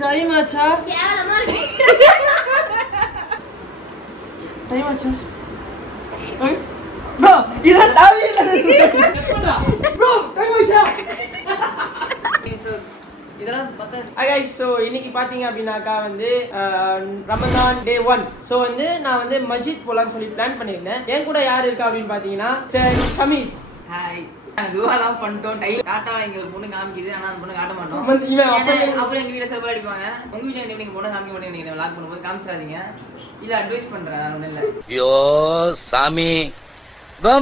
Time ஆச்சா கேவலமா இருக்கு டைம் ஆச்சா bro இதெல்லாம் தேவையில்லை bro டைம் ஆச்சா இதெல்லாம் பத்த guys so இன்னைக்கு பாத்தீங்க அப்படினாக்கா வந்து ரமதான் டே 1 சோ வந்து நான் வந்து மஸ்ஜித் போலாம்னு சொல்லி பிளான் பண்ணிருந்தேன் என் கூட யார் இருக்கா அப்படினு பாத்தீங்கன்னா ஹமீத் ஹாய் துவாலாம் பண்ணிட்டோம் டாட்டா எங்க ஒரு பொண்ணு காமிக்குது ஆனா அந்த பொண்ணு காட்ட மாட்டோம் அப்புறம் எங்க வீட்டுல செல்வா அடிப்பாங்க உங்க வீட்டுல எப்படி நீங்க பொண்ணு காமிக்க மாட்டேங்க நீங்க லாக் பண்ணும்போது காமிச்சிடாதீங்க இத அட்வைஸ் பண்றேன் ஒண்ணு இல்ல ஐயோ சாமி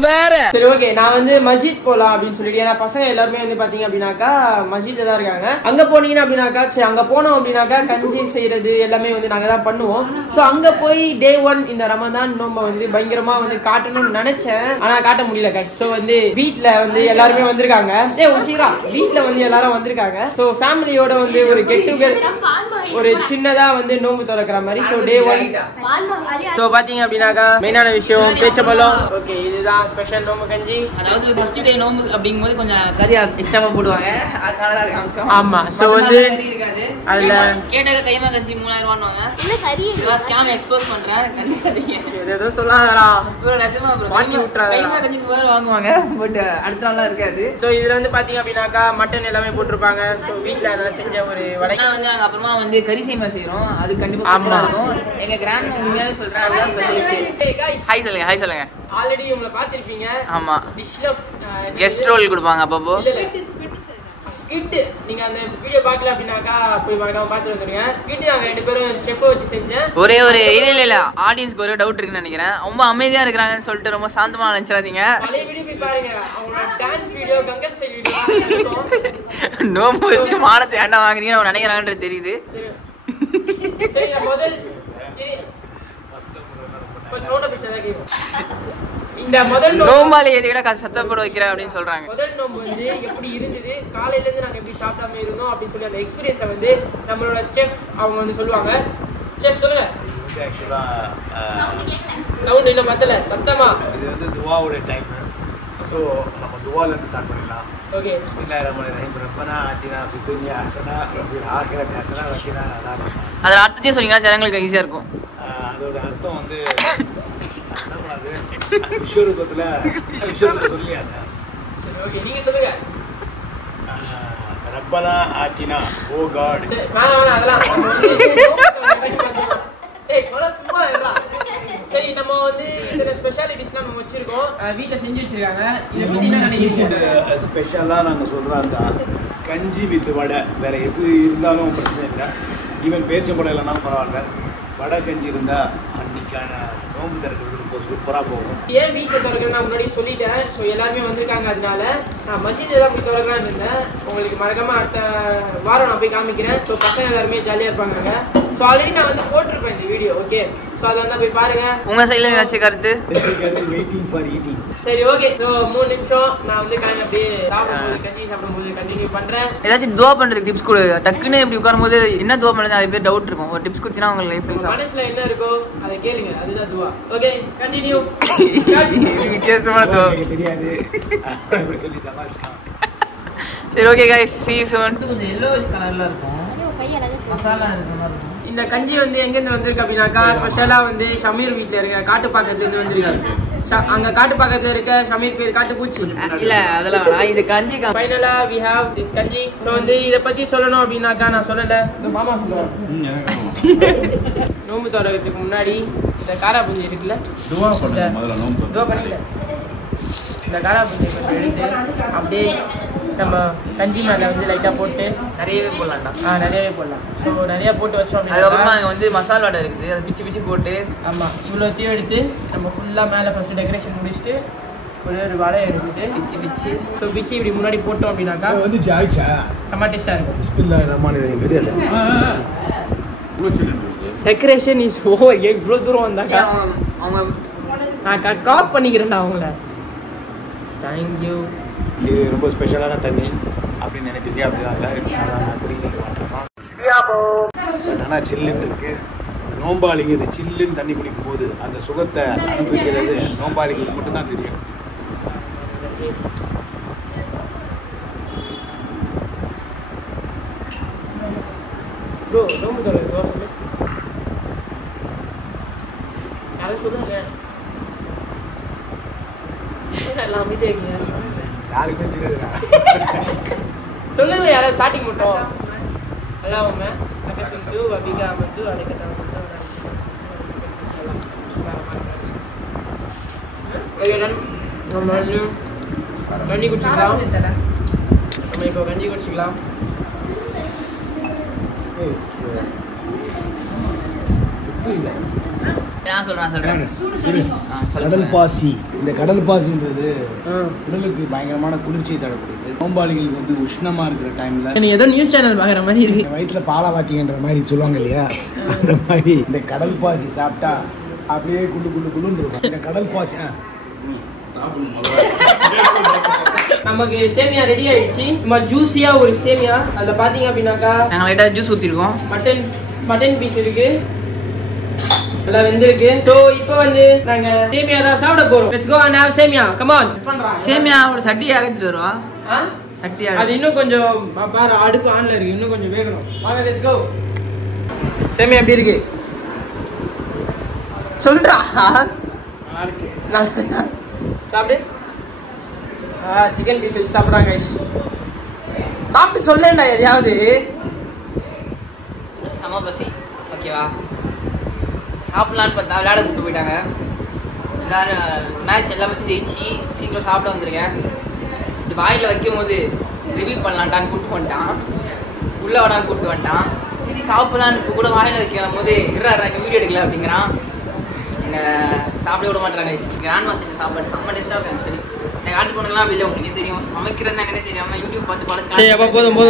வேற சரி ஓகே நான் வந்து மஸ்ஜித் போலாம் அப்படின்னு சொல்லிட்டு ஏன்னா பசங்க எல்லாருமே வந்து பாத்தீங்க அப்படின்னாக்கா மஸ்ஜித்ல தான் இருக்காங்க அங்க போனீங்கன்னா அப்படின்னாக்கா சரி அங்க போனோம் அப்படின்னாக்கா கஞ்சி செய்யறது எல்லாமே வந்து நாங்க தான் பண்ணுவோம் சோ அங்க போய் டே 1 இந்த ரமதான் நோம்ப வந்து பயங்கரமா வந்து காட்டணும்னு நினைச்சேன் ஆனா காட்ட முடியல கைஸ் சோ வந்து வீட்ல வந்து எல்லாருமே வந்திருக்காங்க வீட்ல வந்து எல்லாரும் வந்திருக்காங்க சோ ஃபேமிலியோட வந்து ஒரு கெட் டுகெதர் ஒரு சின்னதா வந்து நோம்பு திறக்கிற மாதிரி சோ டே 1 சோ பாத்தீங்க அப்படின்னாக்கா மெயினான விஷயம் பேச்சபலம் ஓகே இதுதான் ஸ்பெஷல் நோம்பு கஞ்சி அதாவது ஃபர்ஸ்ட் டே நோம்பு அப்படிங்கும்போது கொஞ்சம் கறி எக்ஸ்ட்ராவா போடுவாங்க அதனால தான் காமிச்சோம் ஆமா சோ வந்து கறி இருக்காது அதுல கேட்டக கைமா கஞ்சி 3000 ரூபாய்வாங்க என்ன கறி இதெல்லாம் ஸ்கேம் எக்ஸ்போஸ் பண்றேன் கண்டிப்பாதீங்க ஏதோ சொல்லாதடா ப்ரோ நிஜமா ப்ரோ வாங்கி விட்டுறாங்க கைமா கஞ்சி 3000 வாங்குவாங்க பட் அடுத்த நாள்லாம் இருக்காது சோ இதுல வந்து பாத்தீங்க அப்படினாக்கா மட்டன் எல்லாமே போட்டிருப்பாங்க சோ வீட்ல நல்லா செஞ்ச ஒரு வடை வந்து நாங்க அப்புறமா வந்து கறி சேமியா செய்றோம் அது கண்டிப்பா சூப்பரா இருக்கும் எங்க கிராண்ட் உண்மையாவே சொல்றேன் அதுதான் ஸ்பெஷல் ஹாய் சொல்லுங்க ஆல்ரெடி உங்களை பாத்திருப்பீங்க ஆமா டிஷ்ல கெஸ்ட் ரோல் கொடுப்பாங்க அப்பப்போ ஸ்கிட் நீங்க அந்த வீடியோ பார்க்கல அப்படினாக்கா போய் மறக்காம பார்த்து வந்துருங்க ஸ்கிட் நாங்க ரெண்டு பேரும் செஃப் வச்சு செஞ்சேன் ஒரே இல்ல ஆடியன்ஸ்க்கு ஒரே டவுட் இருக்குன்னு நினைக்கிறேன் ரொம்ப அமைதியா இருக்காங்கன்னு சொல்லிட்டு ரொம்ப சாந்தமா நினைச்சிடாதீங்க பழைய வீடியோ போய் பாருங்க அவங்களோட dance video Kangan style video நோம்பு வச்சு மானத்தை ஏண்டா வாங்குறீங்கன்னு அவங்க நினைக்கிறாங்கன்றது தெரியுது சரி முதல் இந்த முதல் நோம்பாளி எதை விட சத்தப்பட வைக்கிறேன் அப்படின்னு சொல்றாங்க முதல் நோம்பு வந்து எப்படி இருந்தது காலையில இருந்து நாங்க எப்படி சாப்பிடாம இருந்தோம் அப்படின்னு சொல்லி அந்த எக்ஸ்பீரியன்ஸை வந்து நம்மளோட செஃப் அவங்க வந்து சொல்லுவாங்க செஃப் சொல்லுங்க சவுண்ட் இன்னும் பத்தல சத்தமா இது வந்து துவாவுடைய டைம் ஸோ நம்ம துவால இருந்து ஸ்டார்ட் பண்ணிடலாம் ஓகே பிஸ்மில்லாஹிர்ரஹ்மானிர்ரஹீம் ரப்பனா ஆத்தினா ஃபித் துன்யா ஹஸனா வஃபில் ஆখিরাতি ஹஸனா வகினா அதாப் அதோட அர்த்தத்தை சொன்னீங்கன்னா ஜனங்களுக்கு ஈஸியா இருக்கும் அதோட அர்த்தம் வந்து விஸ்வரூபத்துல சொல்லியாங்க சரி ஓகே நீங்க சொல்லுங்க ரப்பனா ஆத்தினா ஓ காட் வேணாம் அதெல்லாம் ஏய் சும்மா இருடா சரி நம்ம வந்து இந்த ஸ்பெஷாலிட்டிஸ்லாம் நம்ம வச்சிருக்கோம் வீட்ல செஞ்சு வச்சிருக்காங்க இத பத்தி என்ன நினைக்கிறீங்க ஸ்பெஷலா நாங்க சொல்றாங்க கஞ்சி வித் வடை வேற எது இருந்தாலும் பிரச்சனை இல்லை ஈவன் பேரிச்சம்பழம் இல்லைனாலும் பரவாயில்ல வடை கஞ்சி இருந்தா அன்னைக்கான நோம்பு திறக்கிறது ரொம்ப சூப்பரா போகும் ஏன் வீட்டை திறக்கிறது நான் முன்னாடி சொல்லிட்டேன் ஸோ எல்லாருமே வந்திருக்காங்க அதனால நான் மஸ்ஜித் தான் போய் திறக்கலான்னு இருந்தேன் உங்களுக்கு மறக்காம அடுத்த வாரம் நான் போய் காமிக்கிறேன் ஸோ பசங்க எல்லாருமே ஜாலியா இருப்பாங்க ஸோ ஆல்ரெடி நான் வந்து போட்டிருப்பேன் இந்த வீடியோ ஓகே ஸோ அதை வந்து போய் பாருங்க உங்க சைடுல ஏதாச்சும் கருத்து வெயிட்டிங் ஃபார் ஈட்டிங் சரி ஓகே ஸோ 3 நிமிஷம் நான் வந்து அப்படியே சாப்பிடும்போது கஞ்சி சாப்பிடும்போது கண்டினியூ பண்றேன் ஏதாச்சும் துவா பண்றதுக்கு டிப்ஸ் கொடு டக்குன்னு இப்படி உட்காரும்போது என்ன துவா பண்றது நிறைய பேர் டவுட் இருக்கும் ஒரு டிப்ஸ் கொடுத்தீங்கன்னா உங்க லைஃப்ல மனசுல என்ன இருக்கோ அதை கேளுங்க அதுதான் துவா ஓகே கண்டினியூ வித்தியாசமான துவா தெரியாது அப்படி சொல்லி சமாளிச்சலாம் சரி okay guys see you soon கொஞ்சம் yellowish கலர்ல இருக்கும் மசாலா இருக்கிற மாதிரி இருக்கும் இந்த கஞ்சி வந்து எங்க இருந்து வந்திருக்கு அப்படினாக்கா ஸ்பெஷலா வந்து ஷமீர் வீட்ல இருக்க காட்டுப்பாக்கத்துல இருந்து வந்திருக்கு அங்க காட்டுப்பாக்கத்துல இருக்க ஷமீர் பேர் காட்டுப்பூச்சி இல்ல அதெல்லாம் வேணாம் இது கஞ்சி ஃபைனலா we have this கஞ்சி சோ வந்து இத பத்தி சொல்லணும் அப்படினாக்கா நான் சொல்லல இந்த மாமா சொல்லுவாங்க நோம்பு திறக்கிறதுக்கு முன்னாடி இந்த காரா பூந்தி இருக்குல்ல துவா பண்ணுங்க முதல்ல நோம்பு துவா பண்ணிடல இந்த காரா பூந்தி கொஞ்சம் எடுத்து அப்படியே நம்ம கஞ்சி மேல வந்து லைட்டா போட்டு நிறையவே போடலாம்டா நிறையவே போடலாம் ஸோ நிறைய போட்டு வச்சோம் அதுக்கப்புறமா அங்கே வந்து மசாலா வடை இருக்குது அதை பிச்சு போட்டு ஆமாம் இவ்வளோத்தையும் எடுத்து நம்ம ஃபுல்லாக மேலே ஃபர்ஸ்ட் டெக்கரேஷன் முடிச்சுட்டு ஒரு வடை எடுத்துட்டு பிச்சு ஸோ பிச்சு இப்படி முன்னாடி போட்டோம் அப்படின்னாக்கா வந்து ஜாய்ச்சா செம்ம டேஸ்டாக இருக்கும் பிஸ்மில்லாஹிர்ரஹ்மானிர்ரஹீம் ரெடியா டெக்கரேஷன் இஸ் ஓவர் இவ்வளோ தூரம் வந்தாக்கா அவங்க நான் க்ராப் பண்ணிக்கிறேன்டா அவங்கள தேங்க்யூ இது ரொம்ப ஸ்பெஷலான தண்ணி அப்படின்னு நினைப்பீங்க அப்படிதான் சாதாரண குடிநீர் வாட்டர் பட் ஆனால் சில்லுன்னு இருக்கு நோம்பாளிங்க இந்த சில்லுன்னு தண்ணி குடிக்கும் போது அந்த சுகத்தை அனுபவிக்கிறது நோம்பாளிகளுக்கு மட்டும்தான் தெரியும் ப்ரோ நோம்பு தரேன் தோசை யாரும் சொல்லுங்க எல்லாம் அமைதியாக இருக்கீங்க யாருக்குமே தெரியாதுடா. சொல்லுங்க யாராவது ஸ்டார்டிங் மட்டும் அதான் உண்மை அகஸ்து அபிகா அமத்து அடைக்கத்தான் கஞ்சி குடிச்சிக்கலாம் நம்ம இப்போ கஞ்சி குடிச்சிக்கலாம் நான் சொல்றேன் கடல் பாசி. இந்த கடல் பாசின்றது உடலுக்கு பயங்கரமான குளிர்ச்சியை தரக்கூடியது. நோம்பாளிகளுக்கு வந்து உஷ்ணமா இருக்கிற டைம்ல நீ ஏதோ நியூஸ் சேனல் பார்க்குற மாதிரி இருக்கு. வயிற்றுல பாலா வாத்திங்கன்ற மாதிரி சொல்லுவாங்க இல்லையா, அந்த மாதிரி இந்த கடல் பாசி சாப்பிட்டா அப்படியே குள்ளு குள்ளு குள்ளுன்னு இருக்கும். இந்த கடல் பாசி நமக்கு சேமியா ரெடி ஆயிடுச்சு. சும்மா ஜூஸியா ஒரு சேமியா. அதுல பாத்தீங்க அப்படின்னாக்கா நாங்கள் லைட்டாக ஜூஸ் ஊற்றிருக்கோம். மட்டன் பீஸ் இருக்கு, எல்லாம் வெந்திருக்கு. ஸோ இப்போ வந்து நாங்க சேமியா தான் சாப்பிட போறோம். Let's go and have semiya. Come on. சேமியாவோட சட்டி அரைச்சிட்டு வருவா. சட்டி அது இன்னும் கொஞ்சம் பாரு, அடுப்பு ஆன்ல இருக்கு, இன்னும் கொஞ்சம் வேகணும். வாங்க லெட்ஸ் கோ. சேமியா எப்படி இருக்கு சொல்றா. சாப்பிடு. சிக்கன் பீஸ் வச்சு சாப்பிட்றாங்க. சாப்பிட்டு சொல்லேன்டா எதையாவது. செம பசி. ஓகேவா, சாப்பிட்லான்னு பார்த்தா விளையாட கூப்பிட்டு போயிட்டாங்க. எல்லாரும் மேட்ச் எல்லாம் வச்சு ஜெயிச்சு சீக்கிரம் சாப்பிட வந்திருக்கேன். இப்படி வாயில் வைக்கும் போது ரிவ்யூ பண்ணலான்ட்டான்னு கூப்பிட்டு வந்துட்டான். உள்ளே வடான்னு கூப்பிட்டு வந்துட்டான். சரி சாப்பிட்லான்னு இப்போ கூட வாயில் வைக்கும் போது இங்கே வீடியோ எடுக்கல அப்படிங்கிறான். என்னை சாப்பிட விட மாட்டேறாங்க. கிராண்ட் மாஸ்டர் சாப்பாடு செம்ம டேஸ்ட்டாக இருக்கும். சரி எனக்கு ஆர்டர் பண்ணுங்கலாம் அப்படி இல்லை, உங்களுக்கு தெரியும். சமைக்கிறது என்னன்னே தெரியாமல் யூடியூப் பார்த்து பழக்கம். போதும்